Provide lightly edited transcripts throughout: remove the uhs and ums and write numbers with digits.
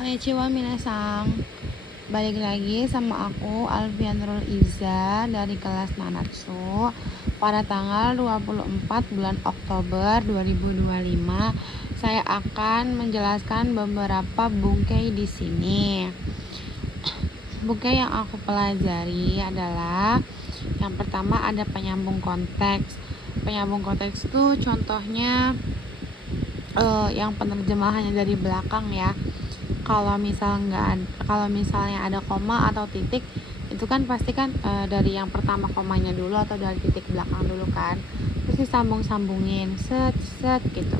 Konnichiwa minasang. Balik lagi sama aku Alfianrul Iza dari kelas Nanatsu pada tanggal 24 bulan Oktober 2025. Saya akan menjelaskan beberapa bungkai di sini. Bungkai yang aku pelajari adalah yang pertama ada penyambung konteks. Penyambung konteks itu contohnya yang penerjemahannya dari belakang ya. Kalau misalnya ada koma atau titik itu kan pasti kan dari yang pertama komanya dulu atau dari titik belakang dulu kan, terus disambung-sambungin set gitu.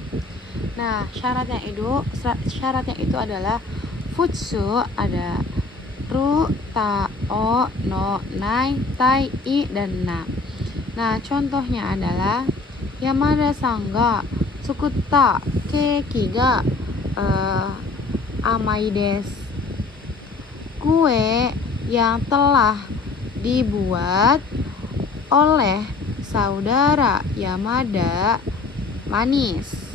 Nah syaratnya itu adalah futsu ada ru ta o no nai tai i dan na. Nah contohnya adalah Yamada Sangga Tsukutta keki ga amai desu. Kue yang telah dibuat oleh saudara Yamada manis.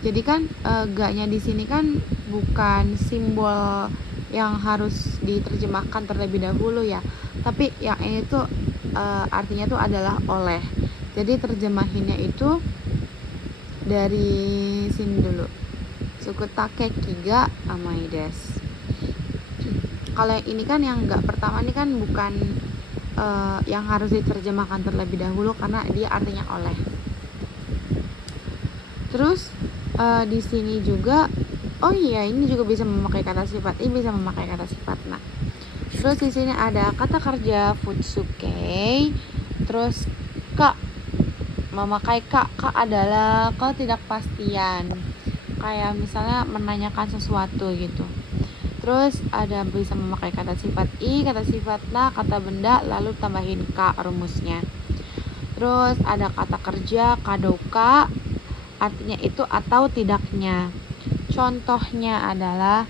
Jadi kan ga-nya di sini kan bukan simbol yang harus diterjemahkan terlebih dahulu ya. Tapi yang ini tuh artinya tuh adalah oleh. Jadi terjemahinnya itu dari sini dulu. Tsukutake kiga amai desu. Kalau yang ini kan yang enggak pertama ini kan bukan yang harus diterjemahkan terlebih dahulu karena dia artinya oleh. Terus di sini juga ini juga bisa memakai kata sifat. Ini bisa memakai kata sifat. Nah, terus di sini ada kata kerja futsuke. Terus ka, memakai ka adalah ketidakpastian. Kayak misalnya menanyakan sesuatu gitu. Terus ada bisa memakai kata sifat i, kata sifat na, kata benda, lalu tambahin ka rumusnya. Terus ada kata kerja kadoka, artinya itu atau tidaknya. Contohnya adalah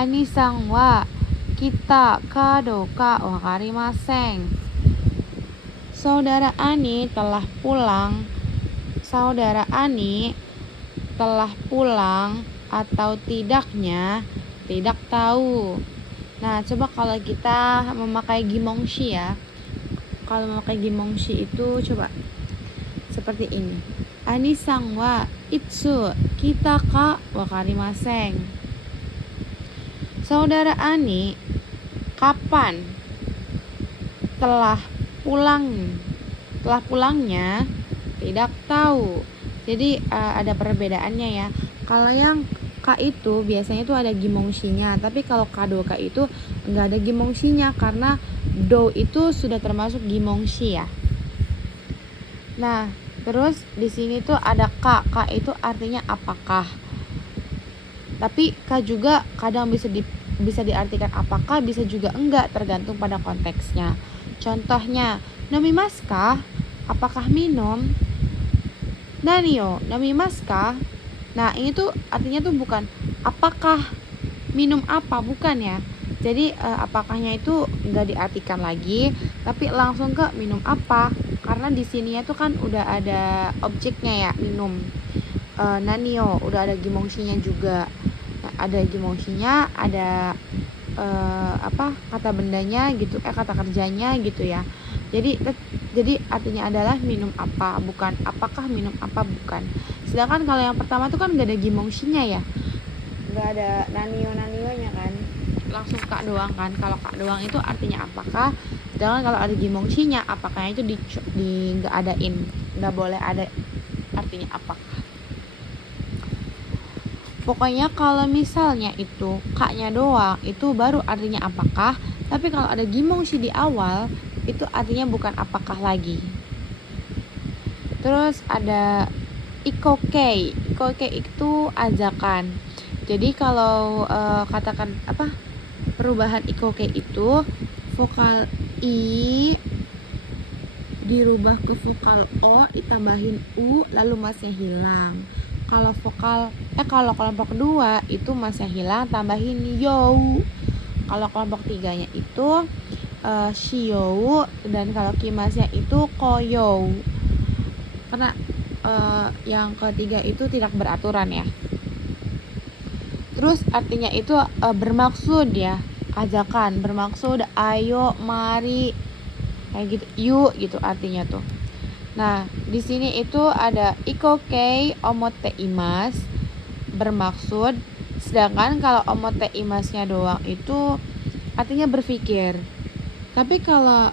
Anisang wa kita kadoka wakarimasen. Saudara Ani telah pulang. Saudara Ani telah pulang atau tidaknya tidak tahu. Nah, coba kalau kita memakai gimongshi ya. Kalau memakai gimongshi itu coba seperti ini. Anisang wa itsu kita ka wakarimasen. Saudara Ani kapan telah pulangnya tidak tahu. Jadi ada perbedaannya ya. Kalau yang ka itu biasanya itu ada gimongshi-nya, tapi kalau kadoka itu enggak ada gimongshi-nya karena do itu sudah termasuk gimongshi ya. Nah, terus di sini tuh ada ka. Ka itu artinya apakah. Tapi ka juga kadang bisa diartikan apakah, bisa juga enggak, tergantung pada konteksnya. Contohnya, nomimasu ka? Apakah minum? Nani yo nomimasu ka? Nah, ini tuh artinya tuh bukan apakah minum apa, bukan ya. Jadi apakahnya itu enggak diartikan lagi, tapi langsung ke minum apa. Karena di sininya tuh kan udah ada objeknya ya, minum. Nanio udah ada gimongshi-nya juga. Nah, ada gimongshi-nya, ada kata bendanya gitu, kata kerjanya gitu ya. Jadi artinya adalah minum apa, bukan apakah minum apa, bukan. Sedangkan kalau yang pertama tuh kan gak ada gimongshi-nya ya, gak ada nanio-nya kan, langsung kak doang kan. Kalau kak doang itu artinya apakah, sedangkan kalau ada gimongshi-nya apakahnya itu gak adain, gak boleh ada artinya apakah. Pokoknya kalau misalnya itu kaknya doang itu baru artinya apakah, tapi kalau ada gimongshi di awal itu artinya bukan apakah lagi. Terus ada ikoke. Ikoke itu ajakan. Jadi kalau katakan perubahan ikoke itu vokal i dirubah ke vokal o ditambahin u lalu masnya hilang. Kalau kelompok kedua itu masnya hilang tambahin yo. Kalau kelompok tiganya itu shiyou, dan kalau kimasnya itu koyou. Karena yang ketiga itu tidak beraturan ya. Terus artinya itu bermaksud ya, ajakan, bermaksud ayo, mari, kayak gitu, yuk gitu artinya tuh. Nah, di sini itu ada ikokei omote imas, bermaksud. Sedangkan kalau omote imasnya doang itu artinya berpikir. Tapi kalau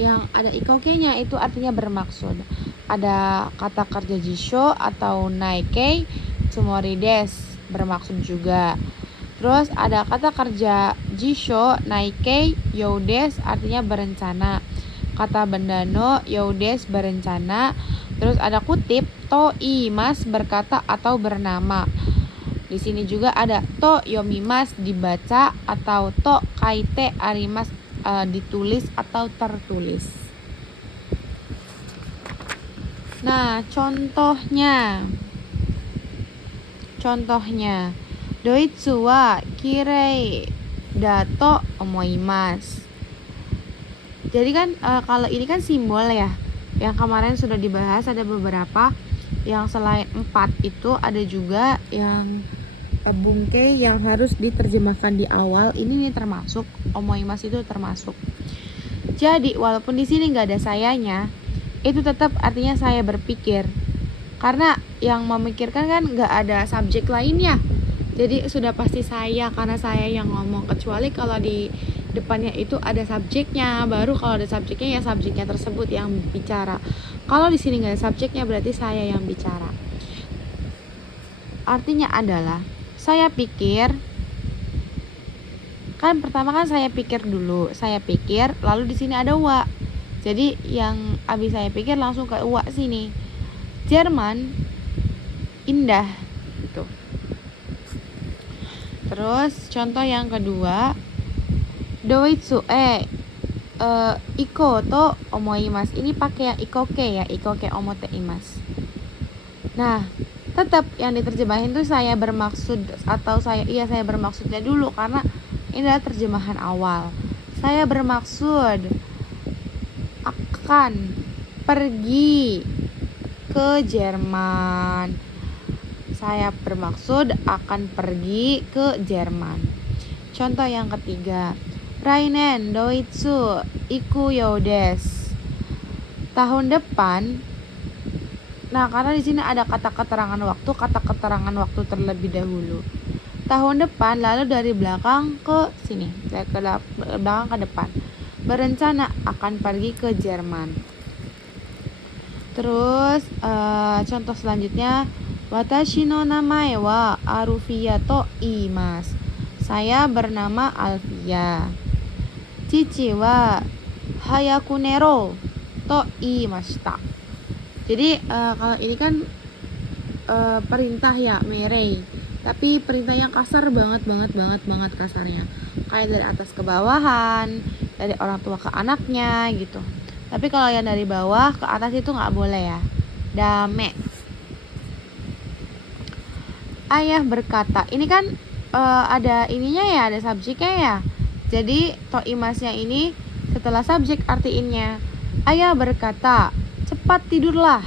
yang ada ikokei-nya itu artinya bermaksud. Ada kata kerja jisho atau naikei tsumori desu, bermaksud juga. Terus ada kata kerja jisho naikei youdes, artinya berencana. Kata bendano youdes, berencana. Terus ada kutip to imas, berkata atau bernama. Di sini juga ada to yomimas, dibaca, atau to kaite arimas, ditulis atau tertulis. Nah, contohnya doitsu wa kirei dato omoimasu. Jadi kan kalau ini kan simbol ya. Yang kemarin sudah dibahas ada beberapa. Yang selain 4 itu ada juga yang bungkei yang harus diterjemahkan di awal. Ini nih termasuk, omoimasu itu termasuk. Jadi walaupun di sini nggak ada sayanya, itu tetap artinya saya berpikir. Karena yang memikirkan kan nggak ada subjek lainnya. Jadi sudah pasti saya, karena saya yang ngomong. Kecuali kalau di depannya itu ada subjeknya, baru kalau ada subjeknya ya subjeknya tersebut yang bicara. Kalau di sini nggak ada subjeknya berarti saya yang bicara. Artinya adalah saya pikir. Kan pertama kan saya pikir dulu, lalu di sini ada wa. Jadi yang abis saya pikir langsung ke wa sini. Jerman indah gitu. Terus contoh yang kedua, doitsu iko to omoimasu. Ini pakai yang ikoke ya, ikoke omote imasu. Nah, tetap yang diterjemahin tuh saya bermaksud atau saya bermaksudnya dulu karena ini adalah terjemahan awal. Saya bermaksud akan pergi ke Jerman. Saya bermaksud akan pergi ke Jerman. Contoh yang ketiga, Rainen doitsu iku yo desu. Tahun depan. Nah, karena di sini ada kata keterangan waktu terlebih dahulu. Tahun depan, lalu dari belakang ke sini, dari belakang ke depan. Berencana akan pergi ke Jerman. Terus contoh selanjutnya, watashi no namae wa Alfia to iimasu. Saya bernama Alfia. Chichi wa hayaku nero to iimashita. Jadi kalau ini kan perintah ya, merei. Tapi perintah yang kasar banget kasarnya. Kayak dari atas ke bawahan, dari orang tua ke anaknya gitu. Tapi kalau yang dari bawah ke atas itu nggak boleh ya. Dame. Ayah berkata, ini kan ada ininya ya, ada subjeknya ya. Jadi to imasnya ini setelah subjek artiinnya. Ayah berkata, cepat tidurlah.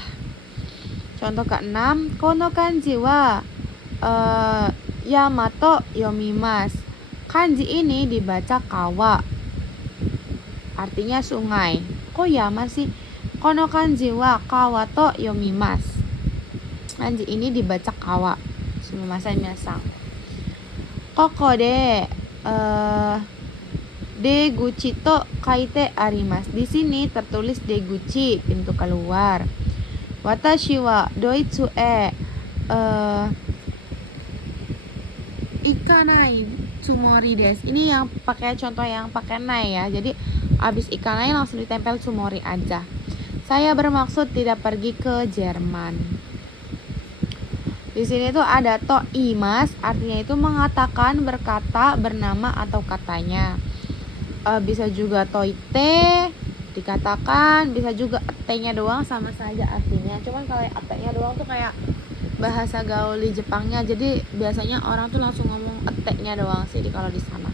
Contoh ke-6, kono kanji wa Yamato yomimasu. Kanji ini dibaca kawa, artinya sungai. Kok Yama sih? Kono kanji wa kawato yomimasu. Kanji ini dibaca kawa. Sumimasen minasang. Koko de deguchi to kaite arimasu. Di sini tertulis deguchi, pintu keluar. Watashi wa doitsu ikanai tsumori desu. Ini yang pakai contoh yang pakai nai ya. Jadi abis ikanai langsung ditempel tsumori aja. Saya bermaksud tidak pergi ke Jerman. Di sini tuh ada to imas, artinya itu mengatakan, berkata, bernama atau katanya. Bisa juga toite dikatakan, bisa juga ate-nya doang, sama saja artinya. Cuman kalau ate-nya doang tuh kayak bahasa gaul di Jepangnya, jadi biasanya orang tuh langsung ngomong ate-nya doang sih kalau di sana.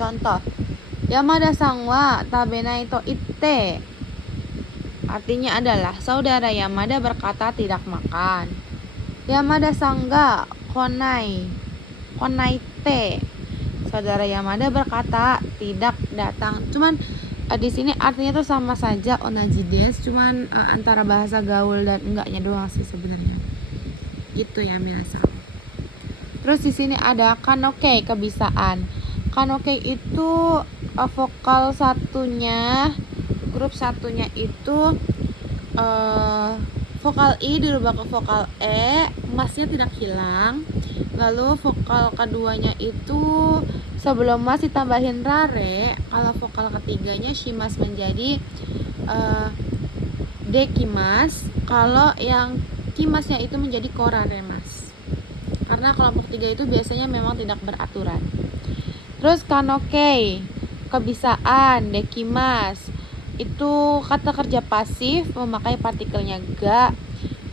Contoh, Yamada-san wa tabenai to itte. Artinya adalah saudara Yamada berkata tidak makan. Yamada-san ga konai konaite. Saudara Yamada berkata tidak datang. Cuman di sini artinya tuh sama saja onaji desu, cuman antara bahasa gaul dan enggaknya doang sih sebenarnya. Gitu ya minasan. Terus di sini ada kanoke, kebisaan. Kanoke itu vokal satunya, grup satunya itu vokal I dirubah ke vokal E, masnya tidak hilang. Lalu vokal keduanya itu sebelum mas ditambahin rare. Kalau vokal ketiganya shimas menjadi dekimas. Kalau yang kimasnya itu menjadi koraremas. Karena kelompok 3 itu biasanya memang tidak beraturan. Terus kanoke, kebisaan, dekimas. Itu kata kerja pasif memakai partikelnya ga.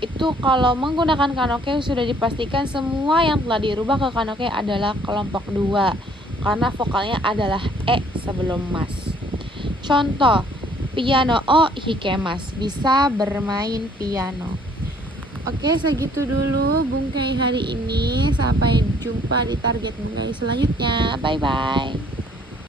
Itu kalau menggunakan kanoke sudah dipastikan semua yang telah dirubah ke kanoke adalah kelompok 2 karena vokalnya adalah E sebelum mas. Contoh, piano o hikemas, bisa bermain piano. Oke, segitu dulu bungkai hari ini. Sampai jumpa di target bungkai selanjutnya. Bye bye.